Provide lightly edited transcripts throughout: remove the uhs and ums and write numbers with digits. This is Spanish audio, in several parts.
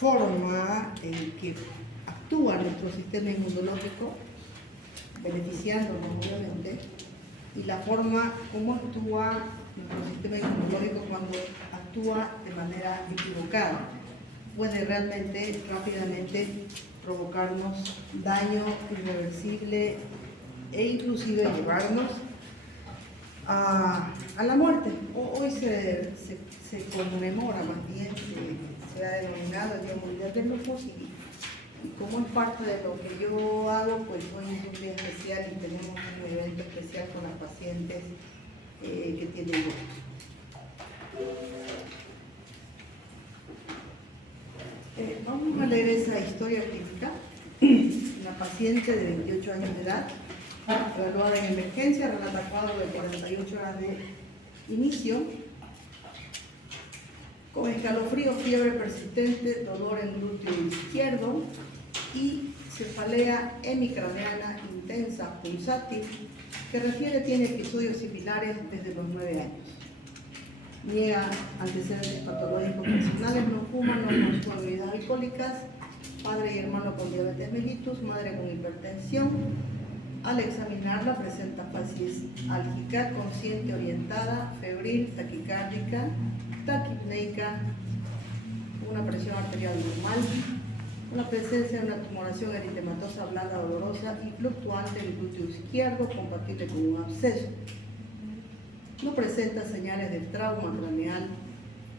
forma en que actúa nuestro sistema inmunológico, beneficiándonos obviamente, y la forma como actúa nuestro sistema inmunológico cuando actúa de manera equivocada. Puede realmente rápidamente provocarnos daño irreversible e inclusive llevarnos a la muerte. Hoy se conmemora, más bien, se ha denominado el Día Mundial del Lupus y como es parte de lo que yo hago, pues hoy es un día especial y tenemos un evento especial con las pacientes que tienen lupus. Vamos a leer esa historia clínica. Una paciente de 28 años de edad, graduada en emergencia, relata cuadro de 48 horas de inicio, con escalofrío, fiebre persistente, dolor en glúteo izquierdo y cefalea hemicraneana intensa pulsátil, que refiere tiene episodios similares desde los 9 años. Niega antecedentes patológicos personales, no fuma, no consume bebidas alcohólicas, padre y hermano con diabetes mellitus, madre con hipertensión. Al examinarla presenta facies álgica, consciente, orientada, febril, taquicárdica, taquipneica, una presión arterial normal, una presencia de una tumoración eritematosa blanda dolorosa y fluctuante del glúteo izquierdo compatible con un absceso. No presenta señales de trauma craneal,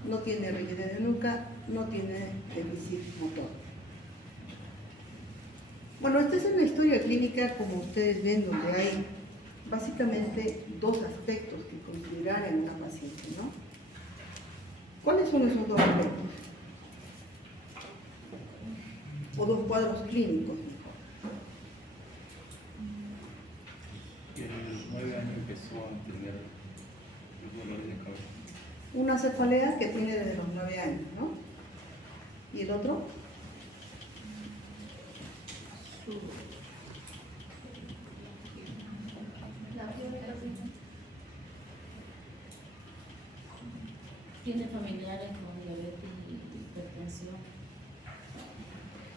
no tiene rigidez de nuca, no tiene déficit motor. Bueno, esta es una historia clínica, como ustedes ven, donde hay básicamente dos aspectos que considerar en una paciente, ¿no? ¿Cuáles son esos dos aspectos? O dos cuadros clínicos. Y a los 9 años empezó a tener dolores de cabeza. Una cefalea que tiene desde los 9 años, ¿no? ¿Y el otro? Tiene familiares con diabetes y hipertensión.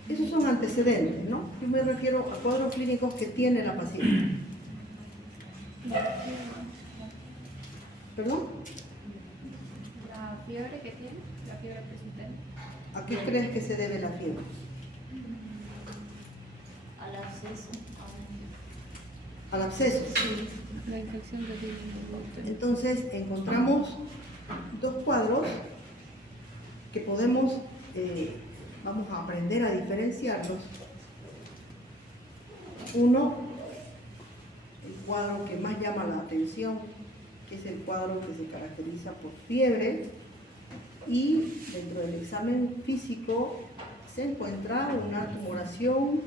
Esos son antecedentes, ¿no? Yo me refiero a cuadros clínicos que tiene la paciente. ¿Perdón? La fiebre que tiene, la fiebre persistente. ¿A qué crees que se debe la fiebre? Al absceso. Al absceso. Sí, la infección que tiene. Entonces encontramos dos cuadros que podemos, vamos a aprender a diferenciarlos. Uno, el cuadro que más llama la atención, que es el cuadro que se caracteriza por fiebre, y dentro del examen físico se encuentra una tumoración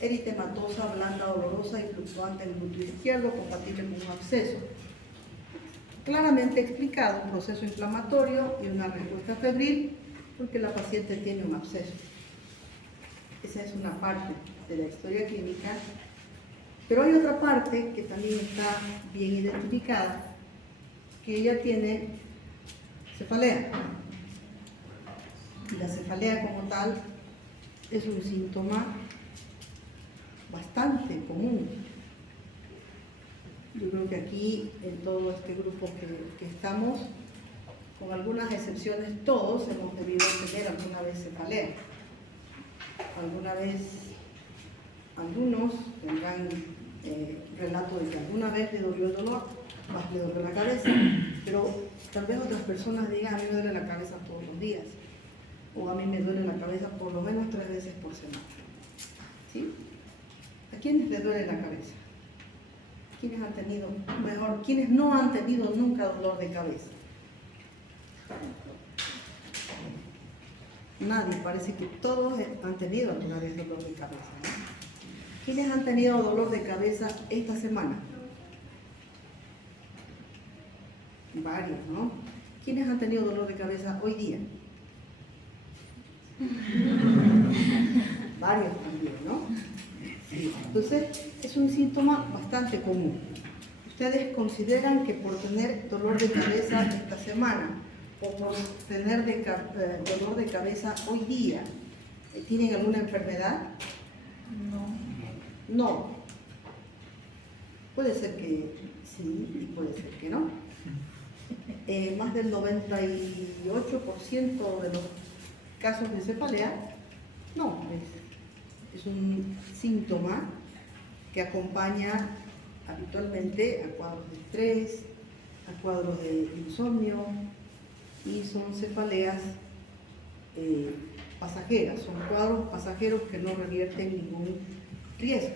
eritematosa, blanda, dolorosa y fluctuante en el glúteo izquierdo, compatible con un absceso. Claramente explicado un proceso inflamatorio y una respuesta febril porque la paciente tiene un absceso. Esa es una parte de la historia clínica, pero hay otra parte que también está bien identificada, que ella tiene cefalea. Y la cefalea como tal es un síntoma bastante común. Yo creo que aquí, en todo este grupo que estamos, con algunas excepciones, todos hemos debido tener alguna vez cefalea. Alguna vez, algunos tendrán relato de que alguna vez le dolió el dolor, más le dolió la cabeza, pero tal vez otras personas digan, a mí me duele la cabeza todos los días, o a mí me duele la cabeza por lo menos 3 veces por semana. ¿Sí? ¿A quiénes les duele la cabeza? ¿Quiénes han tenido, mejor, quiénes no han tenido nunca dolor de cabeza? Nadie, parece que todos han tenido alguna vez dolor de cabeza, ¿no? ¿Quiénes han tenido dolor de cabeza esta semana? Varios, ¿no? ¿Quiénes han tenido dolor de cabeza hoy día? Varios también, ¿no? Sí. Entonces, es un síntoma bastante común. ¿Ustedes consideran que por tener dolor de cabeza esta semana o por tener dolor de cabeza hoy día, ¿tienen alguna enfermedad? No. No. Puede ser que sí y puede ser que no. Más del 98% de los casos de cefalea, no, es un síntoma que acompaña habitualmente a cuadros de estrés, a cuadros de insomnio, y son cefaleas pasajeras, son cuadros pasajeros que no revierten ningún riesgo.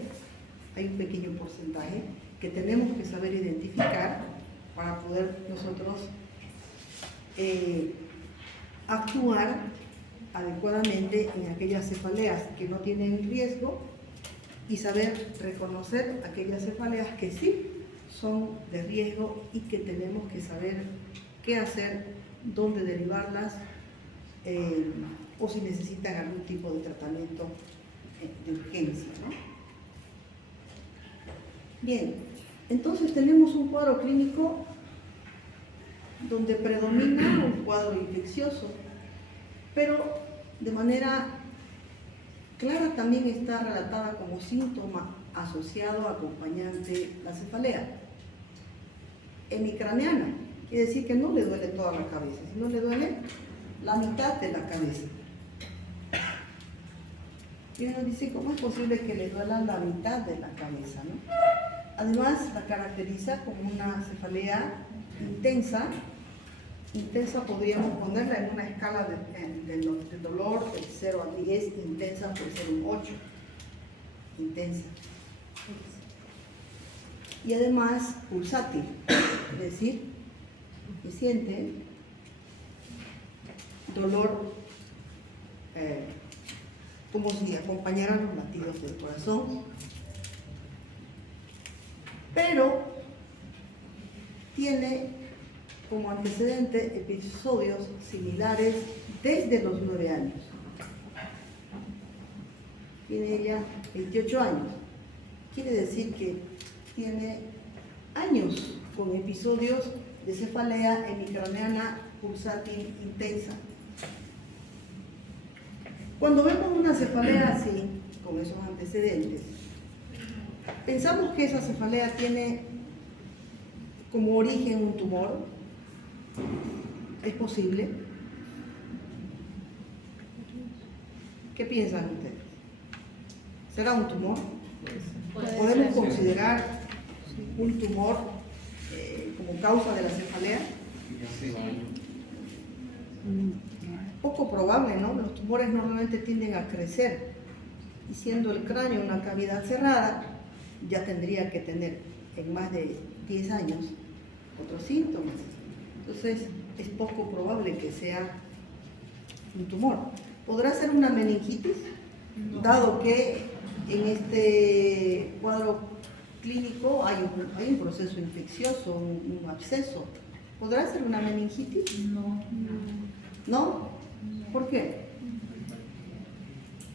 Hay un pequeño porcentaje que tenemos que saber identificar para poder nosotros actuar adecuadamente en aquellas cefaleas que no tienen riesgo y saber reconocer aquellas cefaleas que sí son de riesgo y que tenemos que saber qué hacer, dónde derivarlas o si necesitan algún tipo de tratamiento de urgencia, ¿no? Bien, entonces tenemos un cuadro clínico donde predomina un cuadro infeccioso, pero de manera clara también está relatada como síntoma asociado acompañante la cefalea hemicraneana, quiere decir que no le duele toda la cabeza, sino le duele la mitad de la cabeza. Y uno dice, ¿cómo es posible que le duela la mitad de la cabeza, no? Además, la caracteriza como una cefalea intensa. Intensa podríamos ponerla en una escala de dolor de 0 a 10, intensa puede ser un 8. Intensa. Y además pulsátil, es decir, que siente dolor como si acompañaran los latidos del corazón, pero tiene como antecedente episodios similares desde los 9 años. Tiene ella 28 años. Quiere decir que tiene años con episodios de cefalea hemicraneana pulsátil intensa. Cuando vemos una cefalea así, con esos antecedentes, pensamos que esa cefalea tiene como origen un tumor. ¿Es posible? ¿Qué piensan ustedes? ¿Será un tumor? ¿Podemos considerar un tumor como causa de la cefalea? Poco probable, ¿no? Los tumores normalmente tienden a crecer y siendo el cráneo una cavidad cerrada, ya tendría que tener en más de 10 años otros síntomas. Entonces, es poco probable que sea un tumor. ¿Podrá ser una meningitis? No. Dado que en este cuadro clínico hay un proceso infeccioso, un absceso. ¿Podrá ser una meningitis? No. ¿No? ¿Por qué?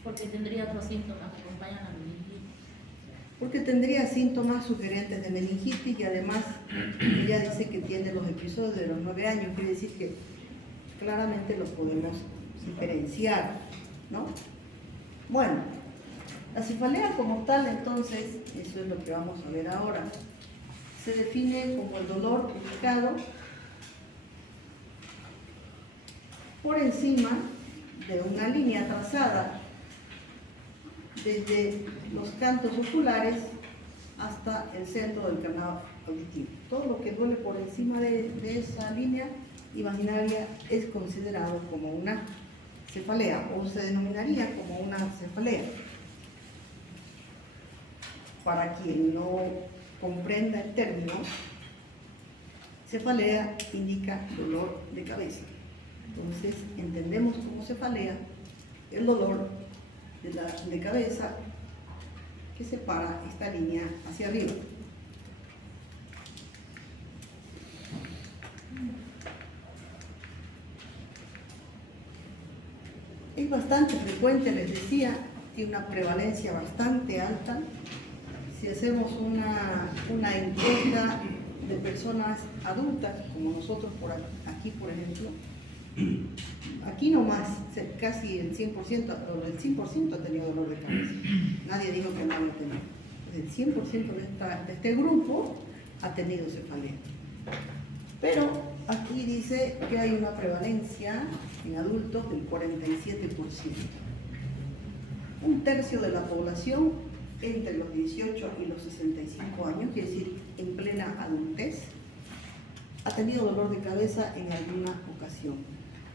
Porque tendría otros síntomas que acompañan a la meningitis. Porque tendría síntomas sugerentes de meningitis y además ella dice que tiene los episodios de los 9 años, quiere decir que claramente los podemos diferenciar, ¿no? Bueno, la cefalea como tal, entonces, eso es lo que vamos a ver ahora, se define como el dolor ubicado por encima de una línea trazada desde los cantos oculares hasta el centro del canal auditivo. Todo lo que duele por encima de esa línea imaginaria es considerado como una cefalea o se denominaría como una cefalea. Para quien no comprenda el término, cefalea indica dolor de cabeza. Entonces entendemos como cefalea el dolor de cabeza que separa esta línea hacia arriba. Es bastante frecuente, les decía, tiene una prevalencia bastante alta. Si hacemos una encuesta de personas adultas, como nosotros por aquí, por ejemplo, Aquí nomás, casi el 100%, o el 100% ha tenido dolor de cabeza. Nadie dijo que no lo tenía. El 100% de este grupo ha tenido cefalea. Pero aquí dice que hay una prevalencia en adultos del 47%. Un tercio de la población entre los 18 y los 65 años, quiere decir en plena adultez, ha tenido dolor de cabeza en alguna ocasión.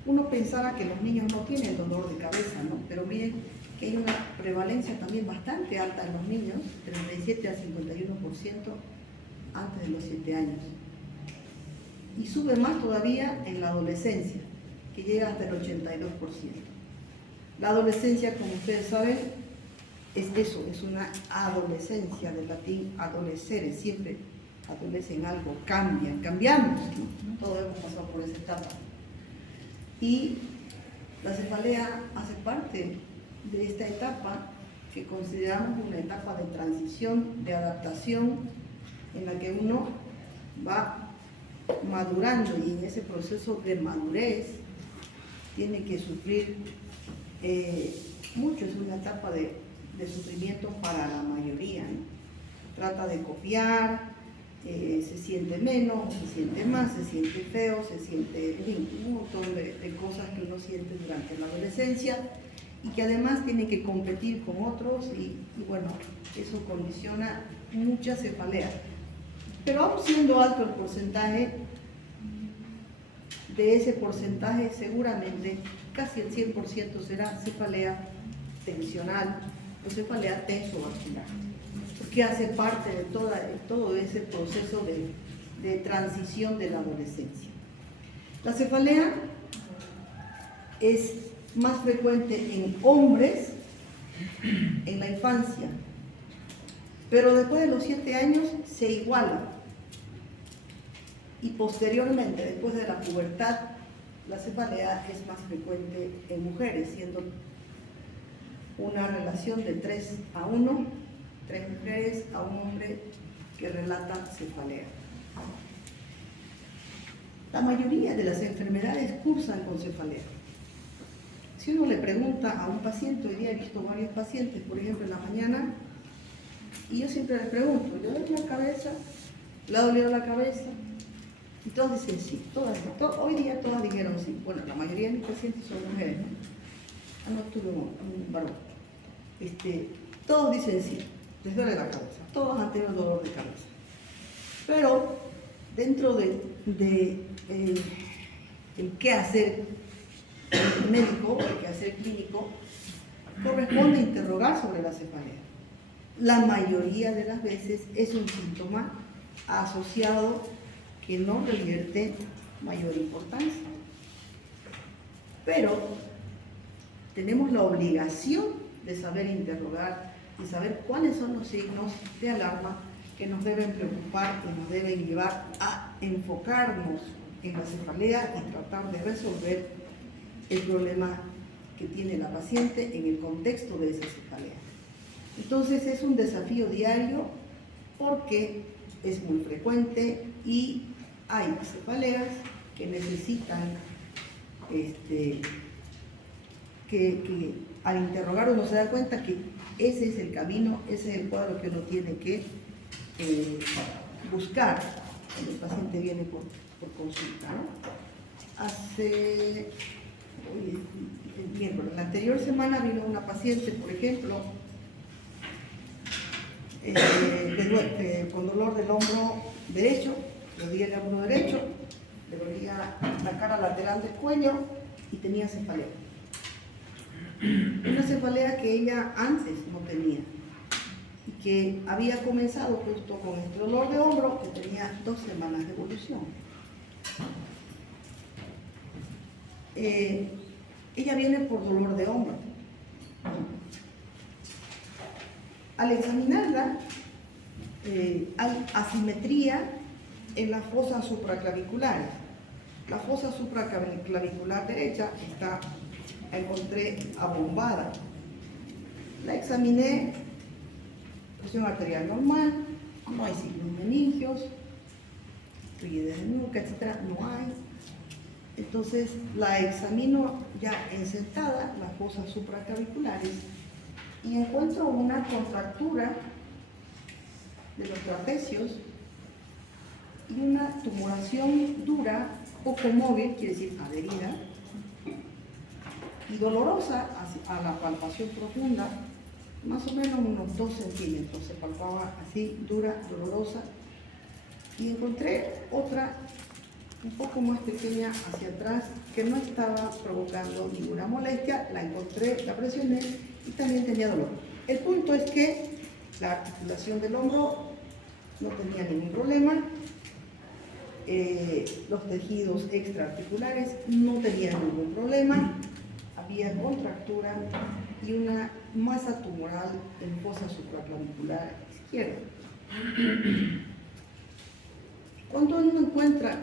Uno pensara que los niños no tienen dolor de cabeza, ¿no? Pero miren que hay una prevalencia también bastante alta en los niños, 37 al 51% antes de los 7 años. Y sube más todavía en la adolescencia, que llega hasta el 82%. La adolescencia, como ustedes saben, es eso, es una adolescencia, del latín adolescere, siempre adolecen algo, cambian, cambiamos, ¿no? Todos hemos pasado por esa etapa. Y la cefalea hace parte de esta etapa que consideramos una etapa de transición, de adaptación, en la que uno va madurando y en ese proceso de madurez tiene que sufrir mucho, es una etapa de sufrimiento para la mayoría, ¿no? Trata de copiar, se siente menos, se siente más, se siente feo, se siente, en fin, un montón de cosas que uno siente durante la adolescencia y que además tiene que competir con otros y bueno, eso condiciona mucha cefalea. Pero aún siendo alto el porcentaje, de ese porcentaje seguramente casi el 100% será cefalea tensional o cefalea tensovascular, que hace parte de todo ese proceso de transición de la adolescencia. La cefalea es más frecuente en hombres en la infancia, pero después de los 7 años se iguala y posteriormente, después de la pubertad, la cefalea es más frecuente en mujeres, siendo una relación de 3:1, 3 mujeres a un hombre que relata cefalea. La mayoría de las enfermedades cursan con cefalea. Si uno le pregunta a un paciente, hoy día he visto varios pacientes, por ejemplo en la mañana, y yo siempre les pregunto, ¿le duele la cabeza? ¿Le ha dolido la cabeza? Y todos dicen sí, hoy día todas dijeron sí. Bueno, la mayoría de mis pacientes son mujeres, ¿no? No tuve un varón. Todos dicen sí, les duele la cabeza, todos han tenido dolor de cabeza. Pero dentro de el qué hacer médico, el qué hacer clínico, corresponde interrogar sobre la cefalea. La mayoría de las veces es un síntoma asociado que no revierte mayor importancia. Pero tenemos la obligación de saber interrogar y saber cuáles son los signos de alarma que nos deben preocupar y nos deben llevar a enfocarnos en la cefalea y tratar de resolver el problema que tiene la paciente en el contexto de esa cefalea. Entonces es un desafío diario porque es muy frecuente y hay cefaleas que necesitan que al interrogar uno se da cuenta que ese es el camino, ese es el cuadro que uno tiene que buscar cuando el paciente viene por consulta, ¿no? El miércoles, la anterior semana vino una paciente, por ejemplo, con dolor del hombro derecho, le dolía el hombro derecho, le dolía la cara lateral del cuello y tenía cefalea. Una cefalea que ella antes no tenía y que había comenzado justo con este dolor de hombro que tenía 2 semanas de evolución. Ella viene por dolor de hombro. Al examinarla, hay asimetría en las fosas supraclaviculares. La fosa supraclavicular derecha la encontré abombada. La examiné, presión arterial normal, no hay signos meningios, rigidez de nuca, etc. No hay. Entonces la examino ya en sentada, las fosas supraclaviculares, y encuentro una contractura de los trapecios y una tumoración dura, poco móvil, quiere decir adherida, y dolorosa a la palpación profunda, más o menos unos 2 centímetros, se palpaba así, dura, dolorosa, y encontré otra un poco más pequeña hacia atrás que no estaba provocando ninguna molestia, la encontré, la presioné y también tenía dolor. El punto es que la articulación del hombro no tenía ningún problema, los tejidos extraarticulares no tenían ningún problema, había contractura y una masa tumoral en fosa supraclavicular izquierda. Cuando uno encuentra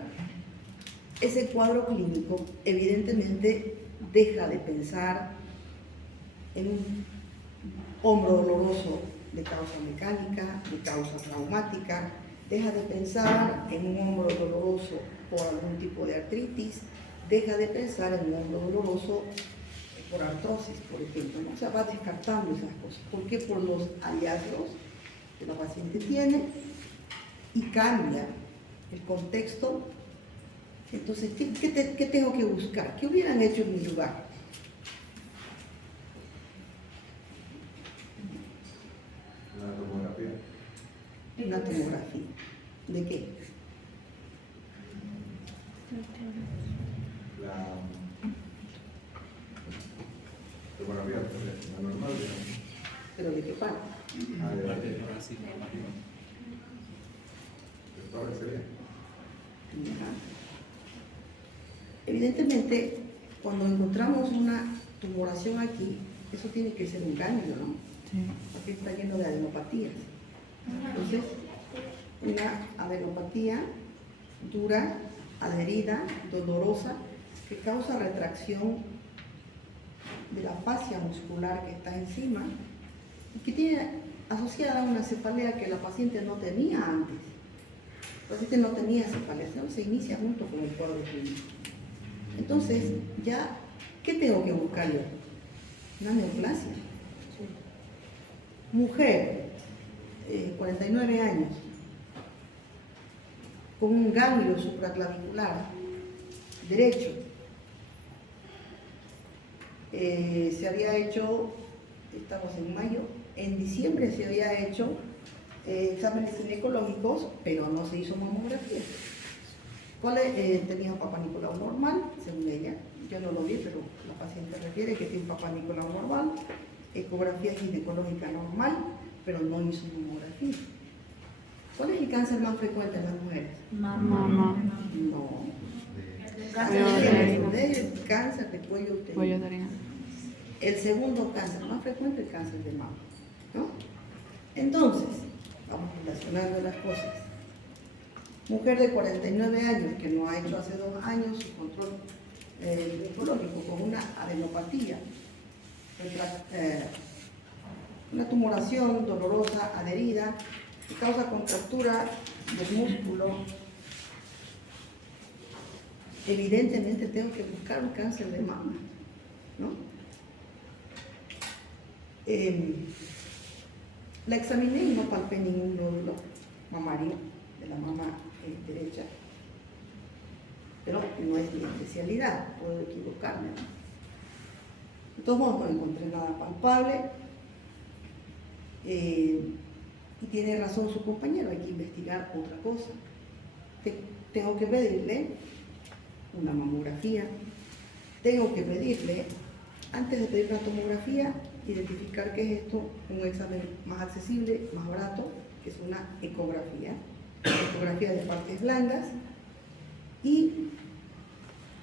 ese cuadro clínico, evidentemente deja de pensar en un hombro doloroso de causa mecánica, de causa traumática, deja de pensar en un hombro doloroso por algún tipo de artritis, deja de pensar en un hombro doloroso por artrosis, por ejemplo, ¿no? O sea, va descartando esas cosas. ¿Por qué? Por los hallazgos que la paciente tiene y cambia el contexto. Entonces, ¿qué tengo que buscar? ¿Qué hubieran hecho en mi lugar? Una tomografía. Una tomografía. ¿De qué? La tomografía, la normal, digamos. ¿Pero de qué parte? Ah, de la Parte del torácico arriba. tórax sería. Ajá. Evidentemente, cuando encontramos una tumoración aquí, eso tiene que ser un ganglio, ¿no? Sí. Porque está lleno de adenopatías. Entonces, una adenopatía dura, adherida, dolorosa, que causa retracción de la fascia muscular que está encima y que tiene asociada una cefalea que la paciente no tenía antes. La paciente no tenía cefalea, sino se inicia junto con el cuadro clínico. Entonces, ya, ¿qué tengo que buscar yo? Una neoplasia. Mujer, 49 años, con un ganglio supraclavicular derecho. Se había hecho, estamos en mayo, en diciembre se había hecho exámenes ginecológicos, pero no se hizo mamografía. Tenía un Papá Nicolau normal, según ella. Yo no lo vi, pero la paciente refiere que tiene un Papá Nicolau normal, ecografía ginecológica normal, pero no hizo mamografía. ¿Cuál es el cáncer más frecuente en las mujeres? Mamá. No. Cáncer Cuello de uterino. El cáncer de cuello Cuello uterino. uterino. El segundo cáncer más frecuente es el cáncer de mama, ¿no? Entonces, vamos relacionando las cosas. Mujer de 49 años que no ha hecho hace 2 años su control ginecológico con una adenopatía, una tumoración dolorosa, adherida, que causa contractura del músculo. Evidentemente tengo que buscar un cáncer de mama, ¿no? La examiné y no palpé ningún nódulo mamario de la mama derecha, pero no es mi especialidad, puedo equivocarme, ¿no? De todos modos no encontré nada palpable y tiene razón su compañero, hay que investigar otra cosa. Tengo que pedirle una mamografía, tengo que pedirle, antes de pedir una tomografía, identificar qué es esto, un examen más accesible, más barato, que es una ecografía de partes blandas, y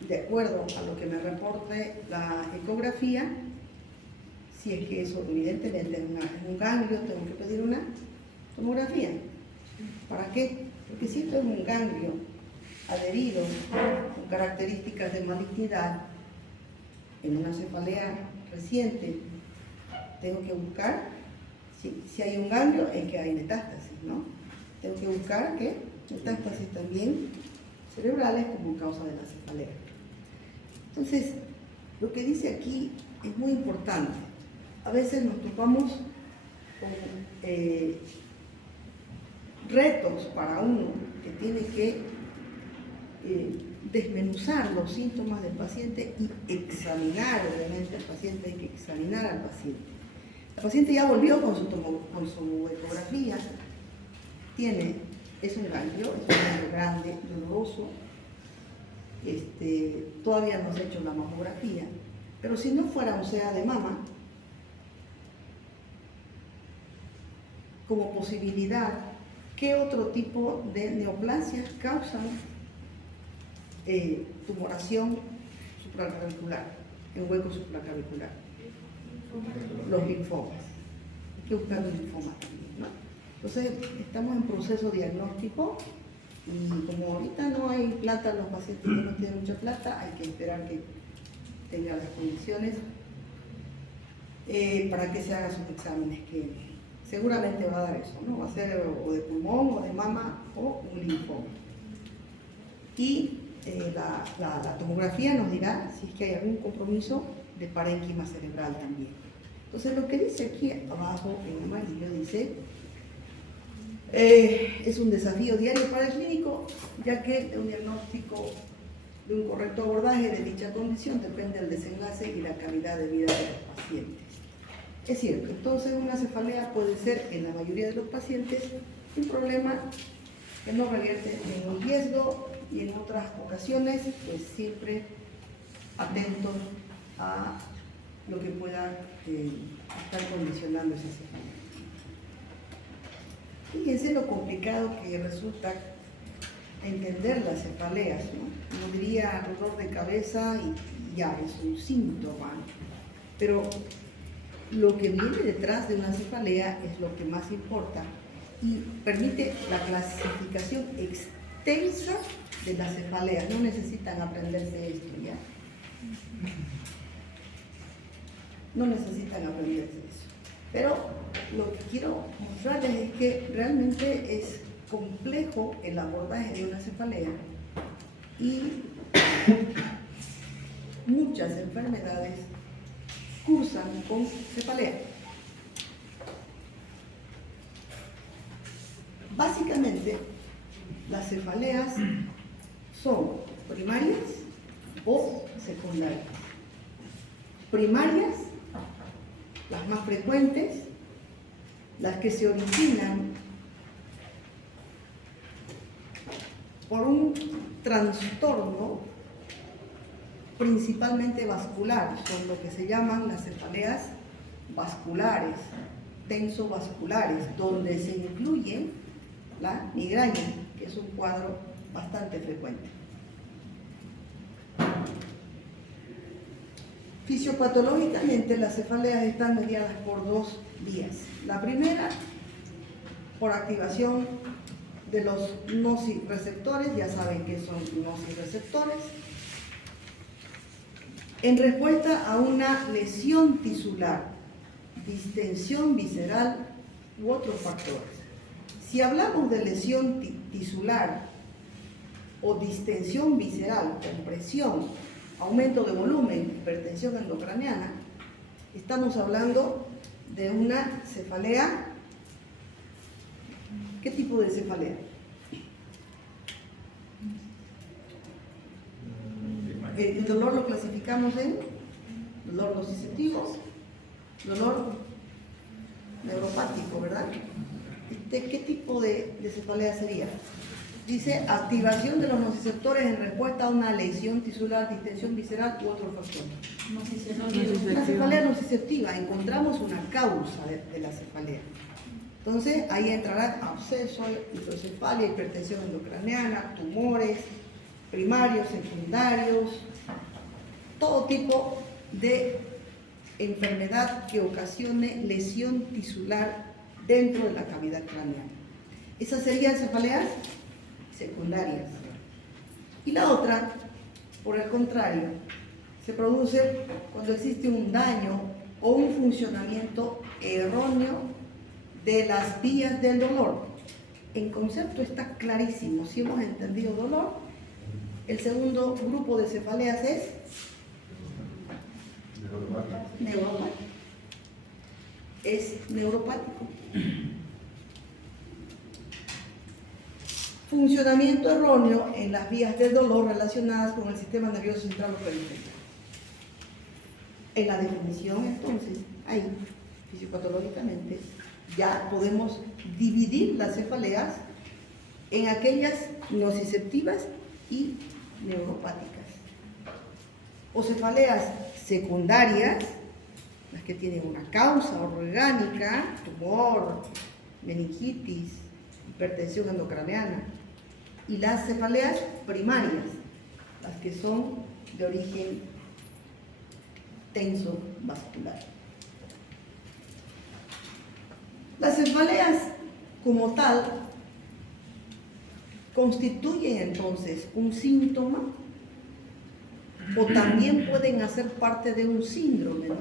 de acuerdo a lo que me reporte la ecografía, si es que eso evidentemente es un ganglio, tengo que pedir una tomografía. ¿Para qué? Porque si esto es un ganglio adherido con características de malignidad en una cefalea reciente, tengo que buscar si hay un ganglio es que hay metástasis, ¿no? Tengo que buscar que metástasis también cerebrales como causa de la cefalea. Entonces, lo que dice aquí es muy importante. A veces nos topamos con retos para uno que tiene que desmenuzar los síntomas del paciente y examinar, obviamente, al paciente. Hay que examinar al paciente. La paciente ya volvió con su ecografía, es un ganglio grande, doloroso, todavía no se ha hecho la mamografía, pero si no fuera un CA de mama, como posibilidad, ¿qué otro tipo de neoplasias causan tumoración supraclavicular, en hueco supraclavicular? Los linfomas. Hay que buscar los linfomas también, ¿no? Entonces, estamos en proceso diagnóstico y como ahorita no hay plata, los pacientes no tienen mucha plata, hay que esperar que tenga las condiciones para que se hagan sus exámenes, que seguramente va a dar eso, ¿no? Va a ser o de pulmón, o de mama, o un linfoma. Y la tomografía nos dirá si es que hay algún compromiso de parénquima cerebral también. Entonces, lo que dice aquí abajo en amarillo dice: es un desafío diario para el clínico, ya que de un diagnóstico, de un correcto abordaje de dicha condición depende el desenlace y la calidad de vida de los pacientes. Es cierto, entonces una cefalea puede ser en la mayoría de los pacientes un problema que no revierte en un riesgo, y en otras ocasiones pues siempre atentos a lo que pueda estar condicionando esa cefalea. Fíjense lo complicado que resulta entender las cefaleas, ¿no? Uno diría dolor de cabeza y ya es un síntoma, pero lo que viene detrás de una cefalea es lo que más importa y permite la clasificación extensa de las cefaleas. No necesitan aprenderse esto, ¿ya? No necesitan aprenderse eso. Pero lo que quiero mostrarles es que realmente es complejo el abordaje de una cefalea y muchas enfermedades cursan con cefalea. Básicamente, las cefaleas son primarias o secundarias. Primarias, las más frecuentes, las que se originan por un trastorno principalmente vascular, son lo que se llaman las cefaleas vasculares, tensovasculares, donde se incluye la migraña, que es un cuadro bastante frecuente. Fisiopatológicamente, las cefaleas están mediadas por dos vías. La primera, por activación de los nociceptores, ya saben que son nociceptores, en respuesta a una lesión tisular, distensión visceral u otros factores. Si hablamos de lesión tisular o distensión visceral, compresión, aumento de volumen, hipertensión endocraniana, estamos hablando de una cefalea. ¿Qué tipo de cefalea? El dolor lo clasificamos en dolor nociceptivo, dolor neuropático, ¿verdad? ¿Qué tipo de cefalea sería? Dice activación de los nociceptores en respuesta a una lesión tisular, distensión visceral u otro factor. La cefalea nociceptiva, encontramos una causa de la cefalea. Entonces ahí entrarán absceso, hidrocefalia, hipertensión endocraniana, tumores primarios, secundarios, todo tipo de enfermedad que ocasione lesión tisular dentro de la cavidad craneana. Esas serían cefaleas secundarias. Y la otra, por el contrario, se produce cuando existe un daño o un funcionamiento erróneo de las vías del dolor. En concepto está clarísimo. Si hemos entendido dolor, el segundo grupo de cefaleas es neuropático. Es neuropático. Funcionamiento erróneo en las vías del dolor relacionadas con el sistema nervioso central o periférico. En la definición, entonces, ahí, fisiopatológicamente, ya podemos dividir las cefaleas en aquellas nociceptivas y neuropáticas. O cefaleas secundarias, las que tienen una causa orgánica, tumor, meningitis, hipertensión endocraneana, y las cefaleas primarias, las que son de origen tenso vascular. Las cefaleas como tal constituyen entonces un síntoma o también pueden hacer parte de un síndrome, ¿no?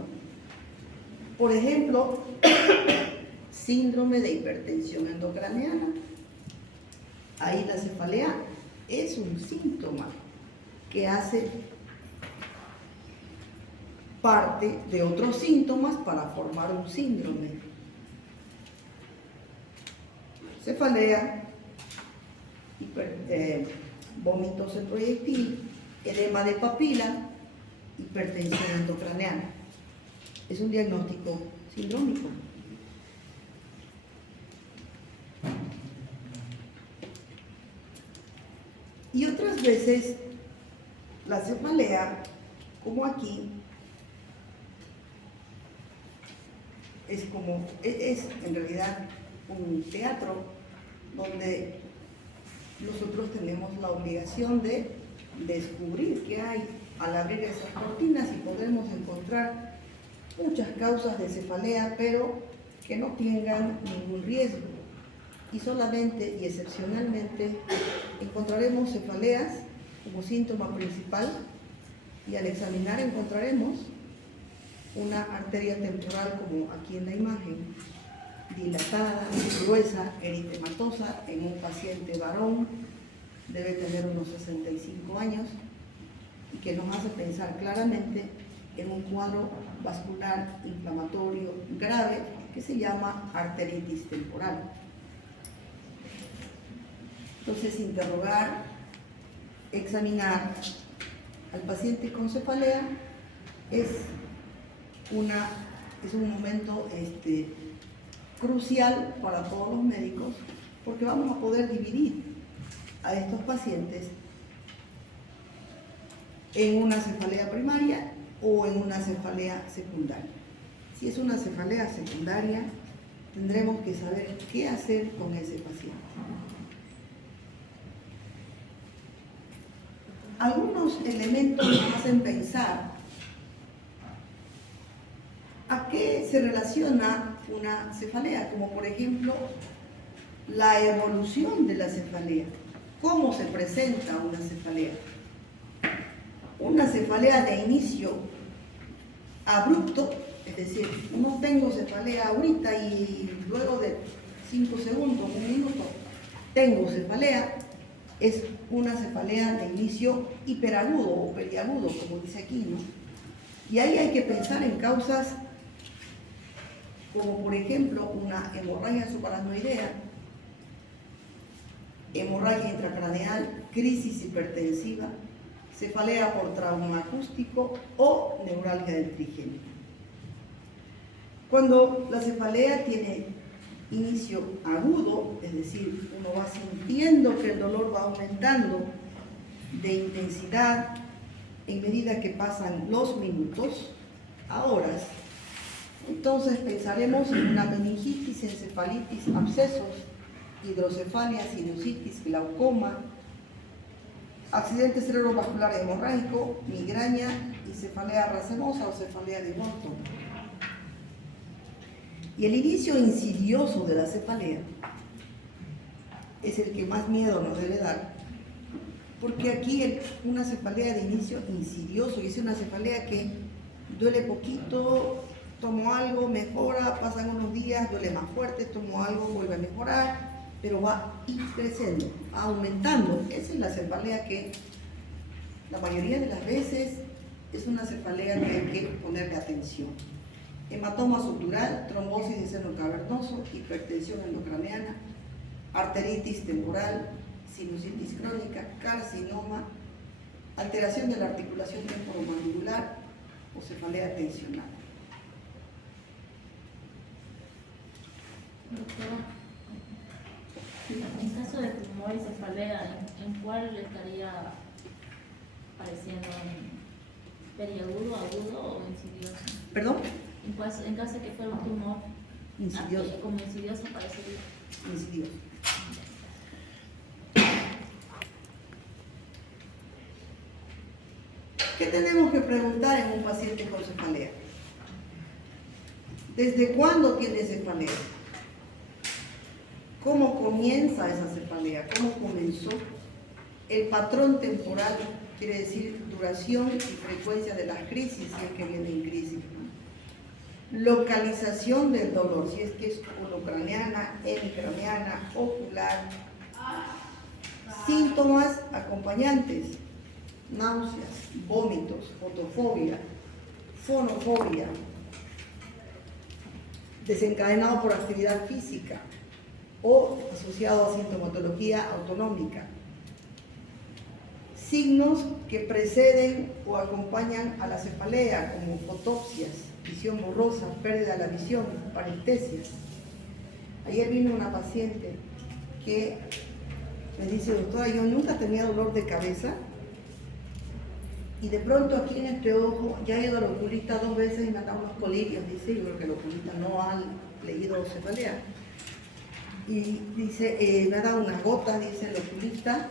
Por ejemplo, síndrome de hipertensión endocraneana. Ahí la cefalea es un síntoma que hace parte de otros síntomas para formar un síndrome. Cefalea, vómito proyectil, edema de papila, hipertensión endocraneana. Es un diagnóstico sindrómico. Y otras veces la cefalea, como aquí, es en realidad un teatro donde nosotros tenemos la obligación de descubrir qué hay al abrir esas cortinas y podremos encontrar muchas causas de cefalea, pero que no tengan ningún riesgo. Y solamente y excepcionalmente encontraremos cefaleas como síntoma principal y al examinar encontraremos una arteria temporal como aquí en la imagen, dilatada, gruesa, eritematosa en un paciente varón, debe tener unos 65 años y que nos hace pensar claramente en un cuadro vascular inflamatorio grave que se llama arteritis temporal. Entonces, interrogar, examinar al paciente con cefalea es un momento crucial para todos los médicos porque vamos a poder dividir a estos pacientes en una cefalea primaria o en una cefalea secundaria. Si es una cefalea secundaria, tendremos que saber qué hacer con ese paciente. Algunos elementos nos hacen pensar a qué se relaciona una cefalea, como por ejemplo la evolución de la cefalea. ¿Cómo se presenta una cefalea? Una cefalea de inicio abrupto, es decir, no tengo cefalea ahorita y luego de 5 segundos, 1 minuto, tengo cefalea. Es una cefalea de inicio hiperagudo o periagudo, como dice aquí, ¿no? Y ahí hay que pensar en causas como por ejemplo una hemorragia subaracnoidea, hemorragia intracraneal, crisis hipertensiva, cefalea por trauma acústico o neuralgia del trigémino. Cuando la cefalea tiene inicio agudo, es decir, uno va sintiendo que el dolor va aumentando de intensidad en medida que pasan los minutos a horas, entonces pensaremos en una meningitis, encefalitis, abscesos, hidrocefalia, sinusitis, glaucoma, accidente cerebrovascular hemorrágico, migraña y cefalea racemosa o cefalea de Walton. Y el inicio insidioso de la cefalea es el que más miedo nos debe dar, porque aquí una cefalea de inicio insidioso, y es una cefalea que duele poquito, tomo algo, mejora, pasan unos días, duele más fuerte, tomo algo, vuelve a mejorar, pero va a ir creciendo, aumentando. Esa es la cefalea que la mayoría de las veces es una cefalea que hay que ponerle atención. Hematoma subdural, trombosis de seno cavernoso, hipertensión endocraneana, arteritis temporal, sinusitis crónica, carcinoma, alteración de la articulación temporomandibular o cefalea tensional. Doctora, en caso de tumor y cefalea, ¿en cuál estaría apareciendo? ¿En periagudo, agudo o insidioso? ¿Perdón? En caso de que fuera un tumor Insidioso. como insidioso aparecería. Insidioso. ¿Qué tenemos que preguntar en un paciente con cefalea? ¿Desde cuándo tiene cefalea? ¿Cómo comienza esa cefalea? ¿Cómo comenzó? El patrón temporal quiere decir duración y frecuencia de las crisis, si es que viene en crisis, ¿no? Localización del dolor, si es que es holocraneana, hemicraneana, ocular. Síntomas acompañantes: náuseas, vómitos, fotofobia, fonofobia, desencadenado por actividad física o asociado a sintomatología autonómica. Signos que preceden o acompañan a la cefalea, como fotopsias, visión borrosa, pérdida de la visión, parestesias. Ayer vino una paciente que me dice: doctora, yo nunca tenía dolor de cabeza y de pronto aquí en este ojo ya he ido al oculista 2 veces y me han dado unos colirios. Dice: yo creo que el oculista no ha leído cefalea. Y dice, me ha dado unas gotas, dice el oculista,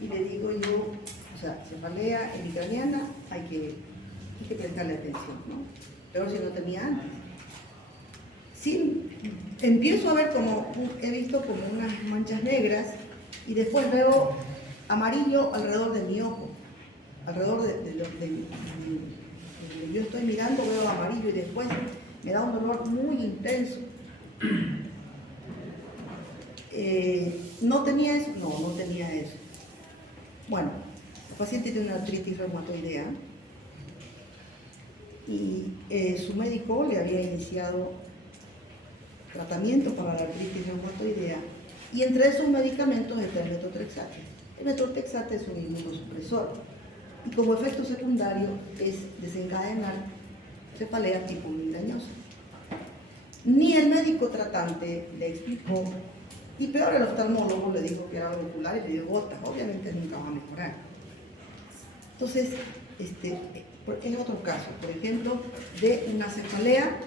y le digo yo, o sea, cefalea hemicraneana, hay que prestarle atención, ¿no? Peor si no tenía antes. Sí, empiezo a ver he visto como unas manchas negras y después veo amarillo alrededor de mi ojo, alrededor de yo estoy mirando, veo amarillo y después me da un dolor muy intenso. ¿No tenía eso? No, no tenía eso. Bueno, el paciente tiene una artritis reumatoidea y su médico le había iniciado tratamiento para la artritis reumatoidea y entre esos medicamentos está el metotrexate. El metotrexate es un inmunosupresor y como efecto secundario es desencadenar cefalea tipo migrañosa. Ni el médico tratante le explicó, y peor el oftalmólogo le dijo que era algo ocular y le dio gotas. Obviamente nunca va a mejorar. Entonces, es otro caso, por ejemplo, de una cefalea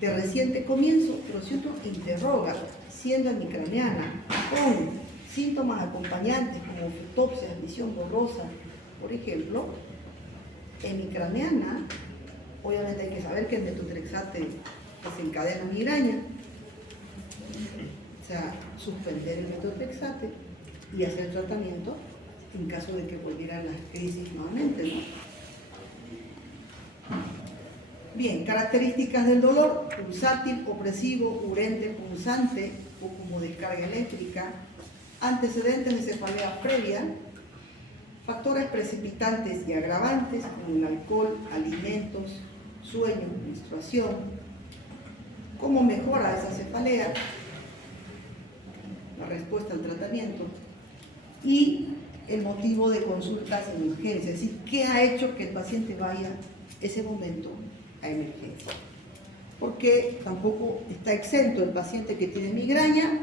de reciente comienzo, pero si uno interroga, siendo hemicraneana, con síntomas acompañantes como fotopsias, visión borrosa, por ejemplo, hemicraneana, obviamente hay que saber que el metotrexate desencadena migraña. O sea, suspender el metotrexate y hacer tratamiento en caso de que volvieran las crisis nuevamente, ¿no? Bien, características del dolor: pulsátil, opresivo, urente, punzante o como descarga eléctrica, antecedentes de cefalea previa, factores precipitantes y agravantes como el alcohol, alimentos, sueño, menstruación. ¿Cómo mejora esa cefalea? La respuesta al tratamiento y el motivo de consultas en urgencia, es decir, qué ha hecho que el paciente vaya ese momento a emergencia, porque tampoco está exento el paciente que tiene migraña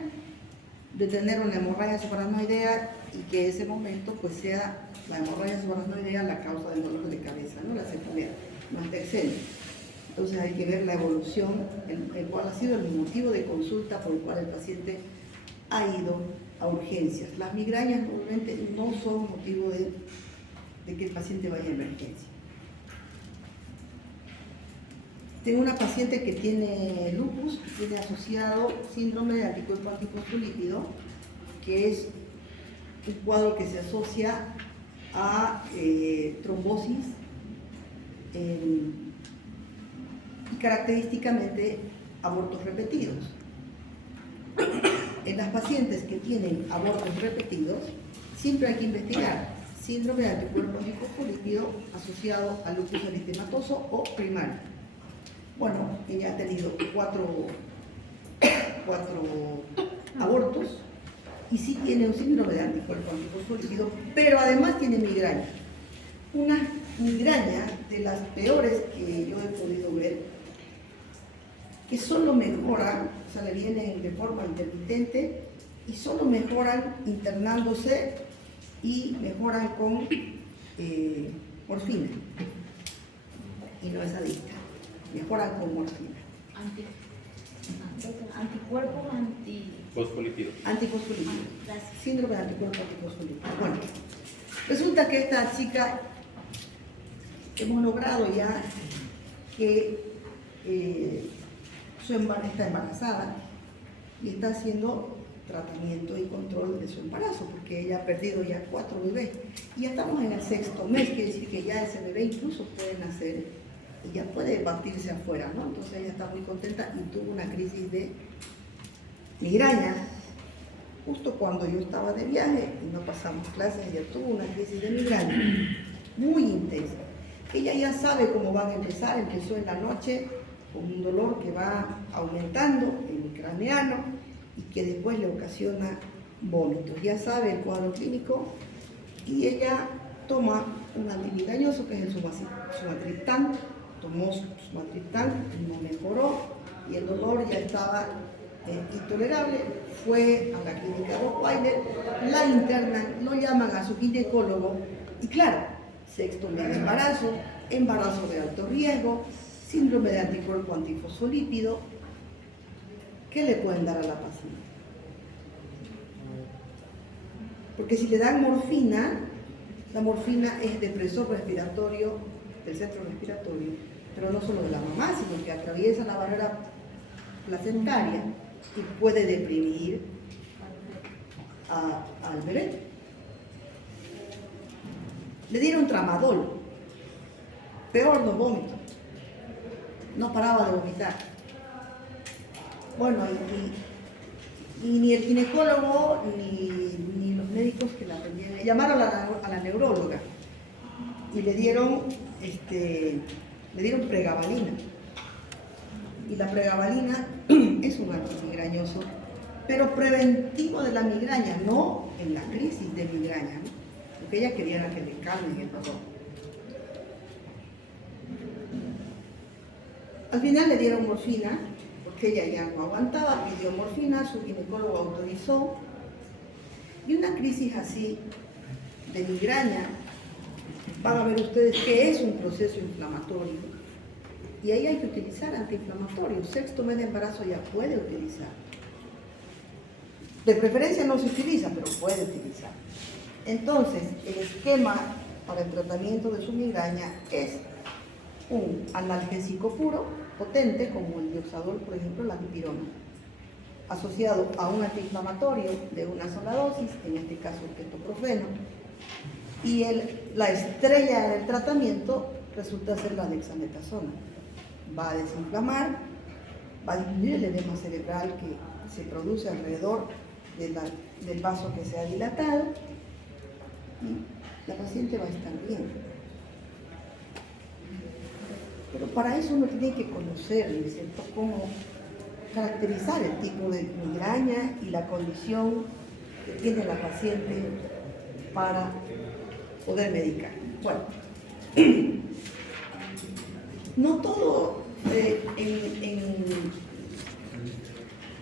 de tener una hemorragia subaracnoidea y que ese momento pues sea la hemorragia subaracnoidea la causa del dolor de cabeza, ¿no? La cefalea no está exento. Entonces hay que ver la evolución, el cual ha sido el motivo de consulta por el cual el paciente ha ido a urgencias. Las migrañas normalmente no son motivo de que el paciente vaya a emergencia. Tengo una paciente que tiene lupus, que tiene asociado síndrome de anticuerpo antifosfolípido, que es un cuadro que se asocia a trombosis y característicamente abortos repetidos. En las pacientes que tienen abortos repetidos, siempre hay que investigar síndrome de anticuerpo antifosfolípido asociado a lupus eritematoso o primario. Bueno, ella ha tenido cuatro abortos y sí tiene un síndrome de anticuerpo antifosfolípido, pero además tiene migraña. Una migraña de las peores que yo he podido ver, que solo mejoran, o sea, le vienen de forma intermitente y solo mejoran internándose y mejoran con morfina. Y no es adicta, mejoran con morfina. Anticuerpos, Fosfolípido. Antifosfolípido. Gracias. Síndrome de anticuerpo antifosfolípido. Bueno, resulta que esta chica, hemos logrado ya que está embarazada y está haciendo tratamiento y control de su embarazo, porque ella ha perdido ya 4 bebés. Y ya estamos en el 6º mes, quiere decir que ya ese bebé incluso puede nacer y ya puede batirse afuera, ¿no? Entonces ella está muy contenta y tuvo una crisis de migraña. Justo cuando yo estaba de viaje y no pasamos clases, ella tuvo una crisis de migraña muy intensa. Ella ya sabe cómo van a empezar, empezó en la noche con un dolor que va aumentando, hemicraneano, y que después le ocasiona vómitos. Ya sabe el cuadro clínico y ella toma un antimigrañoso que es el sumatriptán, tomó sumatriptán, no mejoró y el dolor ya estaba intolerable. Fue a la clínica Rottweiler, la internan, lo llaman a su ginecólogo y claro, 6º mes de embarazo, embarazo de alto riesgo, síndrome de anticuerpo antifosfolípido. ¿Qué le pueden dar a la paciente? Porque si le dan morfina, la morfina es depresor respiratorio del centro respiratorio, pero no solo de la mamá, sino que atraviesa la barrera placentaria y puede deprimir al bebé. Le dieron tramadol, peor los vómitos, no paraba de vomitar. Bueno, y ni el ginecólogo ni los médicos que la atendían, llamaron a la neuróloga y le dieron pregabalina. Y la pregabalina es un antimigrañoso, pero preventivo de la migraña, no en la crisis de migraña, ¿no? Lo que ella quería era que le calmen el dolor. Al final le dieron morfina, porque ella ya no aguantaba, pidió morfina, su ginecólogo autorizó. Y una crisis así de migraña, van a ver ustedes que es un proceso inflamatorio. Y ahí hay que utilizar antiinflamatorios. 6º mes de embarazo ya puede utilizar. De preferencia no se utiliza, pero puede utilizar. Entonces, el esquema para el tratamiento de su migraña es un analgésico puro, potente, como el dioxadol, por ejemplo, la dipirona, asociado a un antiinflamatorio de una sola dosis, en este caso el ketoprofeno, y la estrella del tratamiento resulta ser la dexametasona. Va a desinflamar, va a disminuir el edema cerebral que se produce alrededor del vaso que se ha dilatado y la paciente va a estar bien. Pero para eso uno tiene que conocer, ¿no es cierto?, cómo caracterizar el tipo de migraña y la condición que tiene la paciente para poder medicar. Bueno, no todo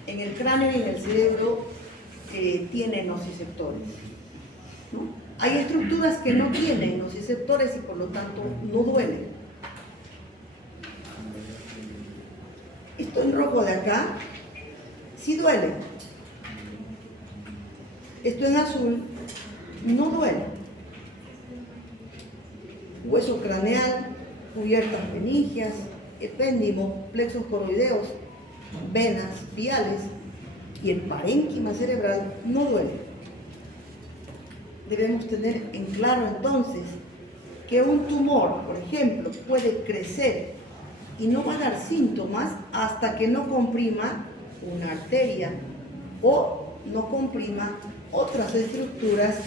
en el cráneo y en el cerebro tiene nociceptores, ¿no? Hay estructuras que no tienen nociceptores y por lo tanto no duelen. Esto en rojo de acá sí duele. Esto en azul no duele. Hueso craneal, cubiertas meningias, epéndimo, plexos coroideos, venas viales y el parénquima cerebral no duele. Debemos tener en claro entonces que un tumor, por ejemplo, puede crecer y no va a dar síntomas hasta que no comprima una arteria o no comprima otras estructuras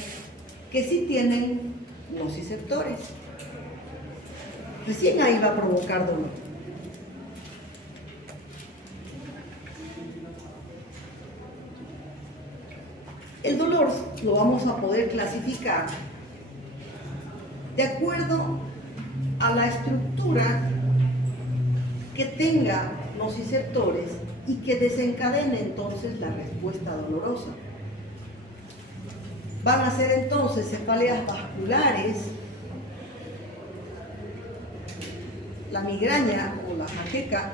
que sí tienen nociceptores. Recién ahí va a provocar dolor. El dolor lo vamos a poder clasificar de acuerdo a la estructura que tenga nociceptores y que desencadene entonces la respuesta dolorosa. Van a ser entonces cefaleas vasculares, la migraña o la jaqueca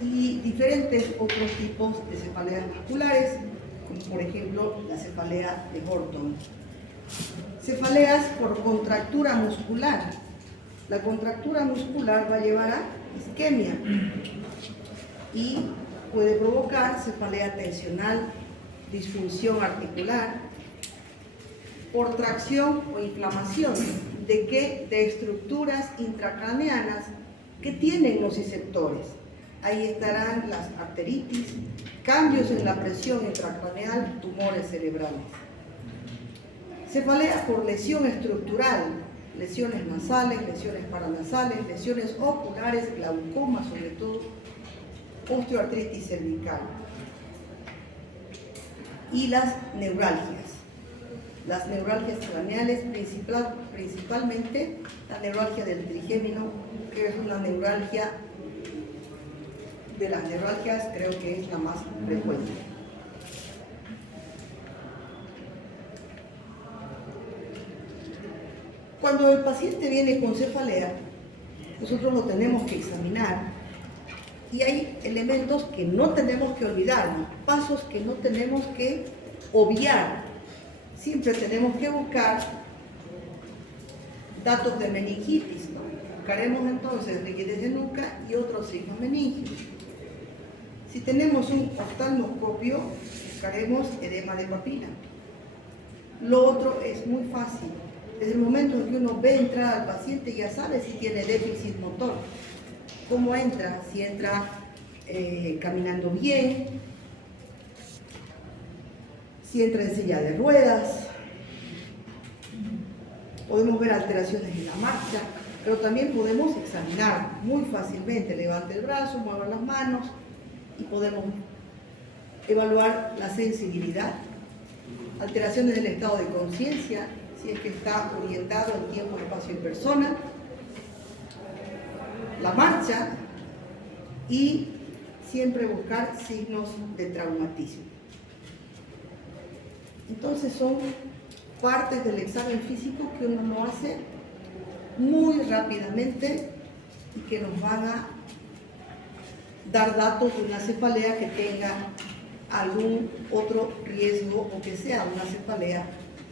y diferentes otros tipos de cefaleas vasculares, como por ejemplo la cefalea de Horton. Cefaleas por contractura muscular. La contractura muscular va a llevar a isquemia y puede provocar cefalea tensional, disfunción articular, por tracción o inflamación. ¿De qué? De estructuras intracraneanas que tienen nociceptores. Ahí estarán las arteritis, cambios en la presión intracraneal, tumores cerebrales. Cefalea por lesión estructural, lesiones nasales, lesiones paranasales, lesiones oculares, glaucoma sobre todo, osteoartritis cervical. Y las neuralgias craneales, principalmente la neuralgia del trigémino, que es una neuralgia de las neuralgias, creo que es la más frecuente. Cuando el paciente viene con cefalea, nosotros lo tenemos que examinar y hay elementos que no tenemos que olvidar, pasos que no tenemos que obviar. Siempre tenemos que buscar datos de meningitis, ¿no? Buscaremos entonces rigidez de nuca y otros signos meningios. Si tenemos un oftalmoscopio, buscaremos edema de papila. Lo otro es muy fácil. Desde el momento en que uno ve entrar al paciente ya sabe si tiene déficit motor. ¿Cómo entra? Si entra caminando bien, si entra en silla de ruedas. Podemos ver alteraciones en la marcha, pero también podemos examinar muy fácilmente. Levante el brazo, mueva las manos y podemos evaluar la sensibilidad, alteraciones del estado de conciencia, si es que está orientado en tiempo, espacio y persona, la marcha y siempre buscar signos de traumatismo. Entonces son partes del examen físico que uno lo hace muy rápidamente y que nos van a dar datos de una cefalea que tenga algún otro riesgo o que sea una cefalea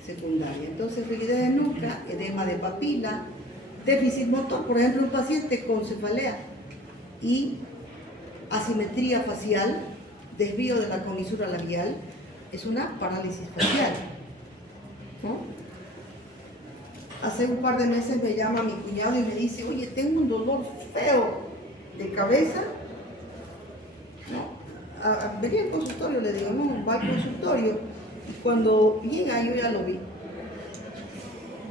secundaria. Entonces, rigidez de nuca, edema de papila, déficit motor, por ejemplo, un paciente con cefalea y asimetría facial, desvío de la comisura labial, es una parálisis facial, ¿no? Hace un par de meses me llama mi cuñado y me dice, oye, tengo un dolor feo de cabeza, ¿no? Venía al consultorio, le digo, no, va al consultorio. Y cuando llega, yo ya lo vi.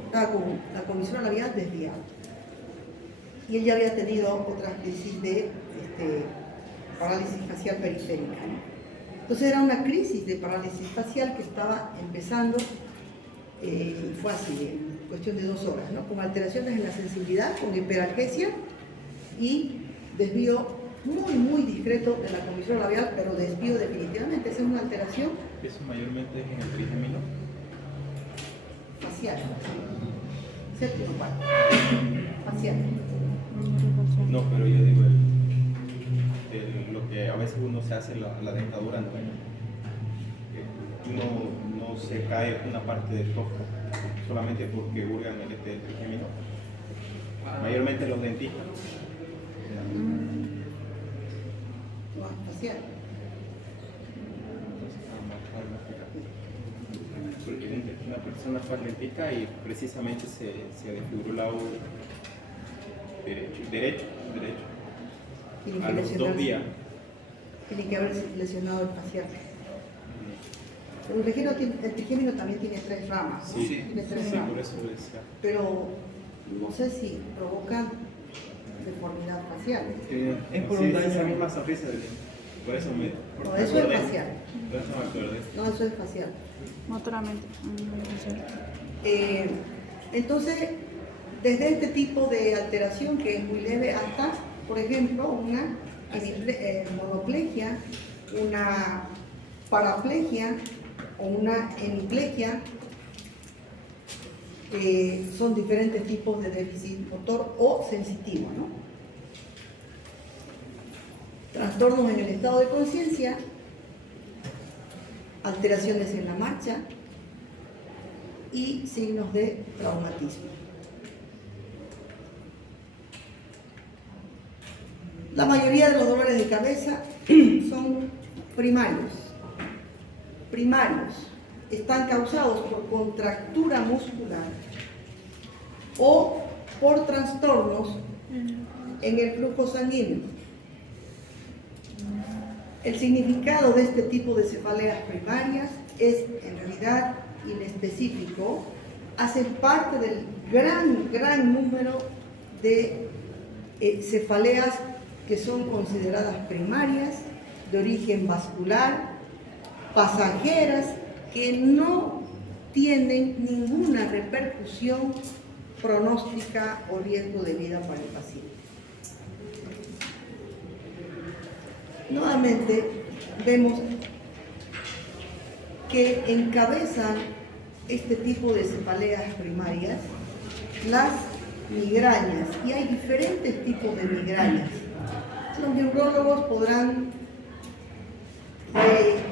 Estaba con la comisura labial desviada. Y él ya había tenido otras crisis de parálisis facial periférica, ¿no? Entonces era una crisis de parálisis facial que estaba empezando, fue así, en cuestión de 2 horas, ¿no? Con alteraciones en la sensibilidad, con hiperalgesia y desvío muy discreto de la comisura labial, pero desvío definitivamente. Esa es una alteración. ¿Eso mayormente es en el trigémino? Facial. Séptimo cuarto. Facial. No, pero yo digo lo que a veces uno se hace la dentadura, ¿no? Uno no se cae una parte del ojo solamente porque hurgan el trigémino. Mayormente los dentistas. Facial. Porque una persona fue al dentista y precisamente se desfiguró el lado derecho. Tiene A que los 2 días. Tiene que haberse lesionado el facial. El trigémino también tiene 3 ramas. Sí, Tiene 3 sí, ramas. por eso decía. Pero no sé si provocan deformidad facial. Es por un daño. Esa misma sonrisa de por eso me. No, eso es facial. Por eso me acordé. No, eso es facial. Motoramente. Entonces, desde este tipo de alteración que es muy leve hasta, por ejemplo, una monoplegia, una paraplegia o una hemiplegia, son diferentes tipos de déficit motor o sensitivo, ¿no? Trastornos en el estado de conciencia, alteraciones en la marcha y signos de traumatismo. La mayoría de los dolores de cabeza son primarios. Están causados por contractura muscular o por trastornos en el flujo sanguíneo. El significado de este tipo de cefaleas primarias es en realidad inespecífico, hacen parte del gran número de cefaleas que son consideradas primarias, de origen vascular, pasajeras, que no tienen ninguna repercusión pronóstica o riesgo de vida para el paciente. Nuevamente vemos que encabezan este tipo de cefaleas primarias las migrañas, y hay diferentes tipos de migrañas. Los neurólogos podrán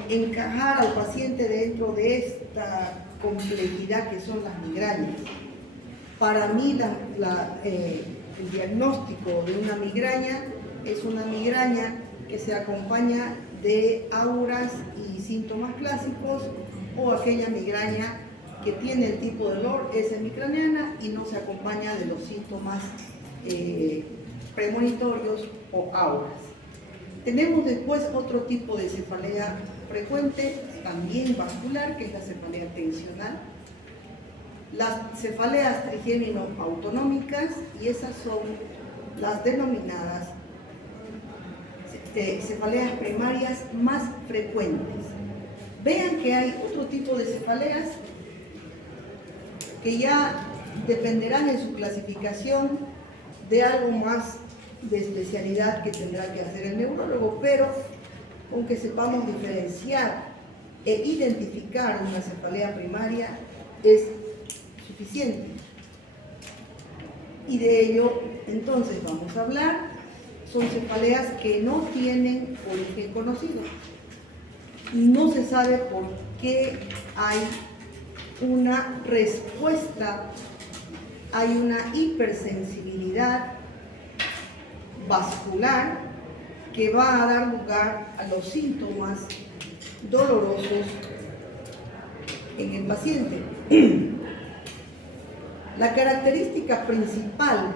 encajar al paciente dentro de esta complejidad que son las migrañas. Para mí el diagnóstico de una migraña es una migraña que se acompaña de auras y síntomas clásicos, o aquella migraña que tiene el tipo de dolor, es hemicraneana y no se acompaña de los síntomas premonitorios o auras. Tenemos después otro tipo de cefalea frecuente, también vascular, que es la cefalea tensional. Las cefaleas trigémino-autonómicas, y esas son las denominadas cefaleas primarias más frecuentes. Vean que hay otro tipo de cefaleas que ya dependerán en su clasificación de algo más de especialidad que tendrá que hacer el neurólogo, pero con que sepamos diferenciar e identificar una cefalea primaria es suficiente. Y de ello entonces vamos a hablar. Son cefaleas que no tienen origen conocido. No se sabe por qué hay una respuesta, hay una hipersensibilidad vascular que va a dar lugar a los síntomas dolorosos en el paciente. La característica principal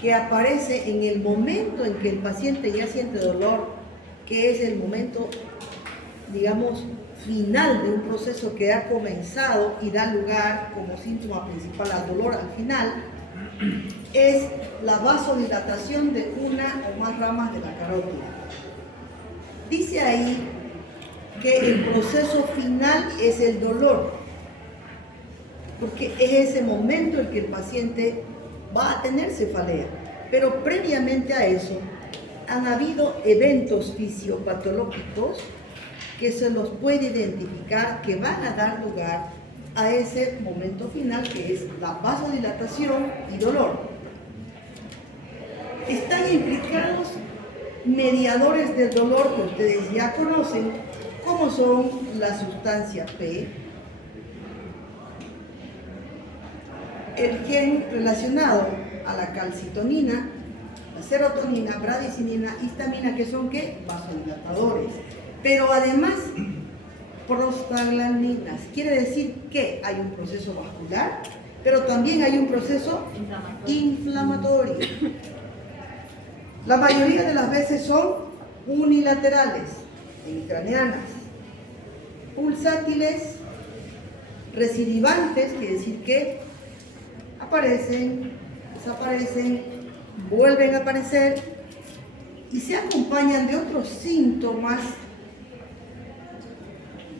que aparece en el momento en que el paciente ya siente dolor, que es el momento, digamos, final de un proceso que ha comenzado y da lugar como síntoma principal al dolor al final, es la vasodilatación de una o más ramas de la carótida. Dice ahí que el proceso final es el dolor, porque es ese momento en que el paciente va a tener cefalea, pero previamente a eso han habido eventos fisiopatológicos que se los puede identificar, que van a dar lugar a ese momento final, que es la vasodilatación y dolor. Están implicados mediadores del dolor que ustedes ya conocen, como son la sustancia P, el gen relacionado a la calcitonina, la serotonina, bradicinina, histamina, que son ¿qué? Vasodilatadores. Pero además, prostaglandinas. Quiere decir que hay un proceso vascular, pero también hay un proceso inflamatorio. La mayoría de las veces son unilaterales, hemicraneanas. pulsátiles recidivantes, quiere decir que aparecen, desaparecen, vuelven a aparecer y se acompañan de otros síntomas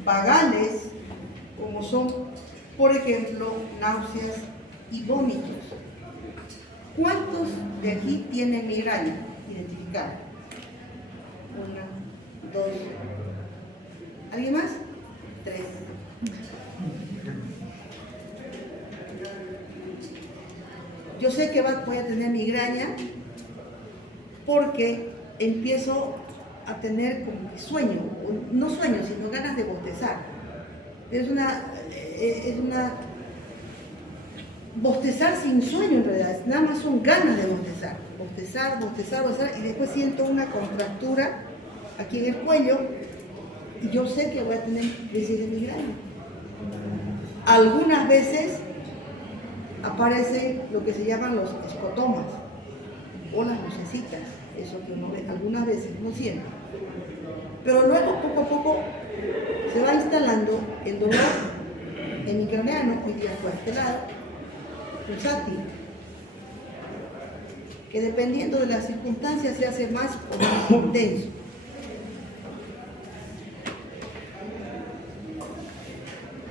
vagales, como son, por ejemplo, náuseas y vómitos. ¿Cuántos de aquí tienen migraña? Identificar. 1, 2. ¿Alguien más? 3. Yo sé que voy a tener migraña porque empiezo a tener como sueño, no sueño, sino ganas de bostezar. Es una bostezar sin sueño en realidad, nada más son ganas de bostezar. Bostezar, y después siento una contractura aquí en el cuello y yo sé que voy a tener crisis de migraña. Algunas veces aparecen lo que se llaman los escotomas o las lucecitas, eso que uno ve, algunas veces, no siempre. Pero luego, poco a poco, se va instalando el dolor hemicraneano, hoy día fue a este lado, pulsátil, que dependiendo de las circunstancias se hace más o menos intenso.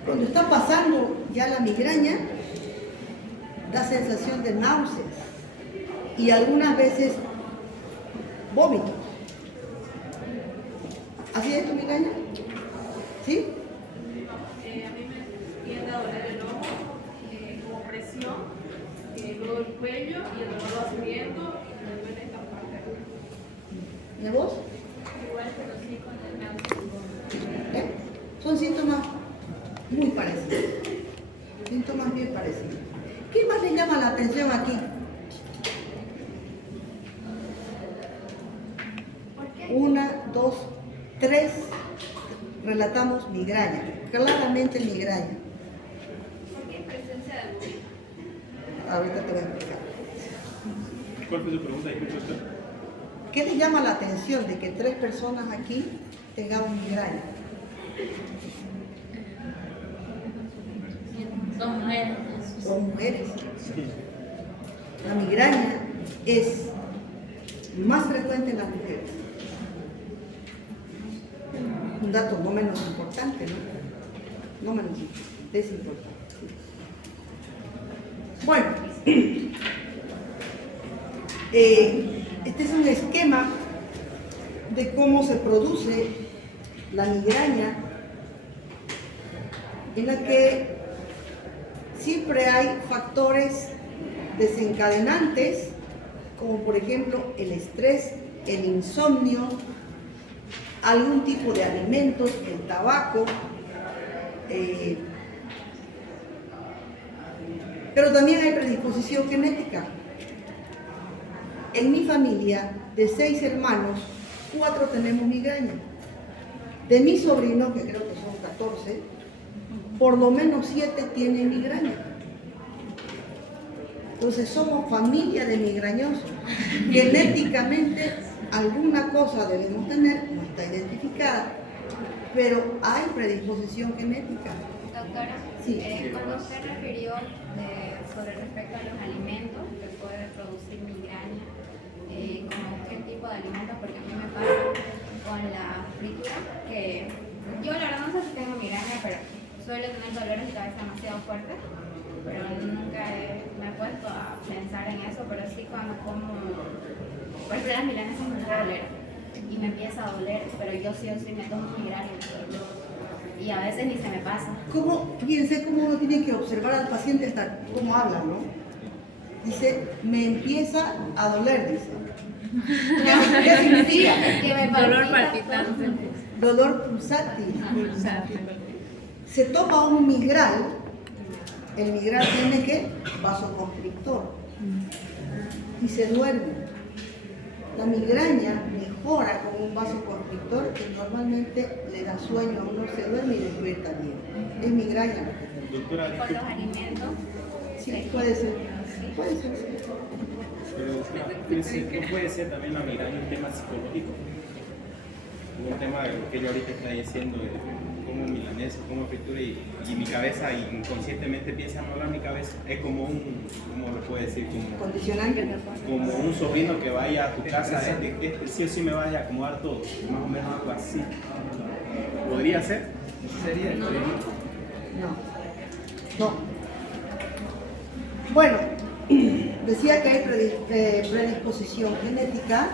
Cuando está pasando ya la migraña, da sensación de náuseas y algunas veces vómitos. ¿Así es tu migraña? ¿Sí? A mí me tiende a doler el ojo, como presión, luego el cuello y el dolor va subiendo y me duele esta parte. ¿Y a vos? Igual, pero sí con el náusea. Son síntomas muy parecidos. Síntomas bien parecidos. ¿Qué más le llama la atención aquí? ¿Por qué? 1, 2, 3. Relatamos migraña. Claramente migraña. ¿Por qué presencia de vómito? Ahorita te voy a explicar. ¿Cuál fue su pregunta? Disculpe usted. ¿Qué le llama la atención de que 3 personas aquí tengamos migraña? Son mujeres. Son mujeres. La migraña es más frecuente en las mujeres. Un dato no menos importante, ¿no? No menos importante, es importante. Bueno, este es un esquema de cómo se produce la migraña, en la que siempre hay factores desencadenantes, como por ejemplo el estrés, el insomnio, algún tipo de alimentos, el tabaco, pero también hay predisposición genética. En mi familia, de 6 hermanos, 4 tenemos migraña. De mis sobrinos, que creo que son 14, por lo menos 7 tienen migraña. Entonces somos familia de migrañosos. Genéticamente alguna cosa debemos tener, no está identificada, pero hay predisposición genética. Doctora, Sí. cuando usted refirió sobre respecto a los alimentos que puede producir migraña, como qué tipo de alimentos, porque a mí me pasa con la fritura, que yo la verdad no sé si tengo migraña, pero suelo tener dolores de cabeza demasiado fuertes, pero nunca me he puesto a pensar en eso, pero sí cuando como, por ejemplo, las milanesas me da doler y me empieza a doler, pero yo sí o sí me tomo migraña y a veces ni se me pasa. Fíjense cómo uno tiene que observar al paciente hasta cómo habla, ¿no? Dice, me empieza a doler, dice. ¿Qué significa? Es que me Dolor palpita palpitante. Dolor pulsátil. Se toma un migral, el migral tiene que vasoconstrictor y se duerme. La migraña mejora con un vasoconstrictor que normalmente le da sueño a uno, se duerme y despierta bien. Es migraña. Doctora, con los disculpe, alimentos. Sí, puede ser. Puede ser. pero doctora, ¿no puede ser también la migraña un tema psicológico? Un tema de lo que ella ahorita está diciendo, de cómo como milanesa, como fritura y mi cabeza inconscientemente piensa no hablar mi cabeza. Es como un, ¿cómo lo puedo decir? Condicionante. Como un sobrino que vaya a tu casa, sí o sí me vaya a acomodar todo, más o menos algo así. ¿Podría ser? ¿Sería? No. No. Bueno, decía que hay predisposición genética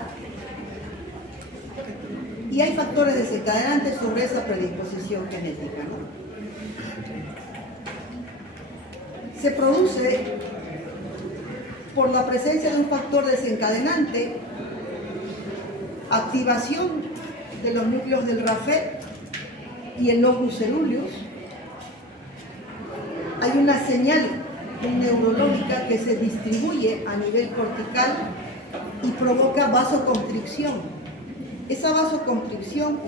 y hay factores desencadenantes sobre esa predisposición genética, ¿no? Se produce por la presencia de un factor desencadenante, activación de los núcleos del RAFET y el locus ceruleus. Hay una señal neurológica que se distribuye a nivel cortical y provoca vasoconstricción. Esa vasoconstricción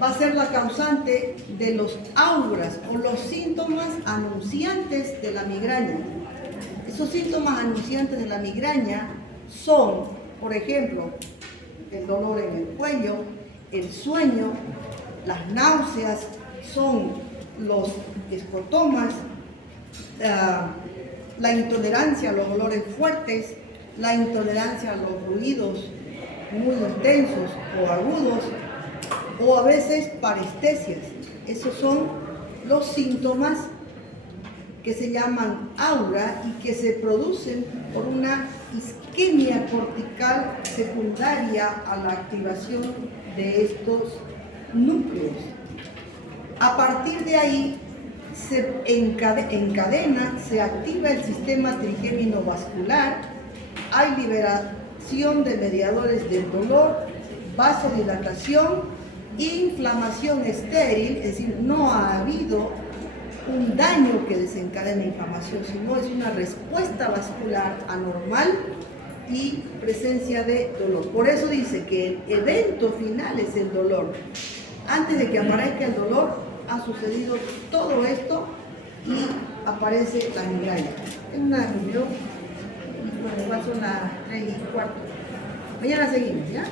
va a ser la causante de los auras o los síntomas anunciantes de la migraña. Esos síntomas anunciantes de la migraña son, por ejemplo, el dolor en el cuello, el sueño, las náuseas, son los escotomas, la intolerancia a los olores fuertes, la intolerancia a los ruidos muy intensos o agudos, o a veces parestesias. Esos son los síntomas que se llaman aura y que se producen por una isquemia cortical secundaria a la activación de estos núcleos. A partir de ahí se encadena, se activa el sistema trigémino vascular, hay liberación de mediadores del dolor, vasodilatación, inflamación estéril, es decir, no ha habido un daño que desencadene inflamación, sino es una respuesta vascular anormal y presencia de dolor. Por eso dice que el evento final es el dolor. Antes de que aparezca el dolor, ha sucedido todo esto y aparece la migraña. Es una reunión, bueno, igual son las 3:15. Mañana seguimos, ¿ya?